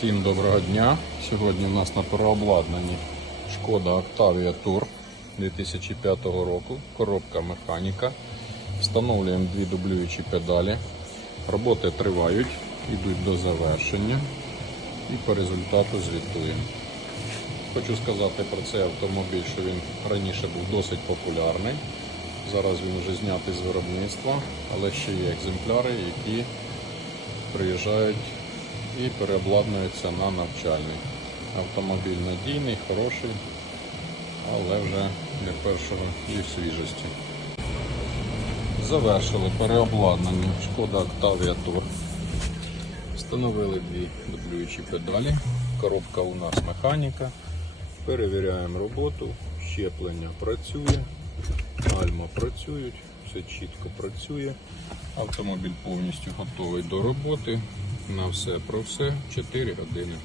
Всім доброго дня. Сьогодні у нас на переобладнанні шкода Octavia Tour 2005 року. Коробка механіка. Встановлюємо дві дублюючі педалі. Роботи тривають, йдуть до завершення і по результату звітуємо. Хочу сказати про цей автомобіль, що він раніше був досить популярний. Зараз він вже знятий з виробництва, але ще є екземпляри, які приїжджають і переобладнуються на навчальний. Автомобіль надійний, хороший, але вже для першого і в свіжості. Завершили переобладнання шкода Octavia Tour. Встановили дві дублюючі педалі. Коробка у нас механіка. Перевіряємо роботу, щеплення працює, гальма працюють, все чітко працює. Автомобіль повністю готовий до роботи. На все про все 4 години.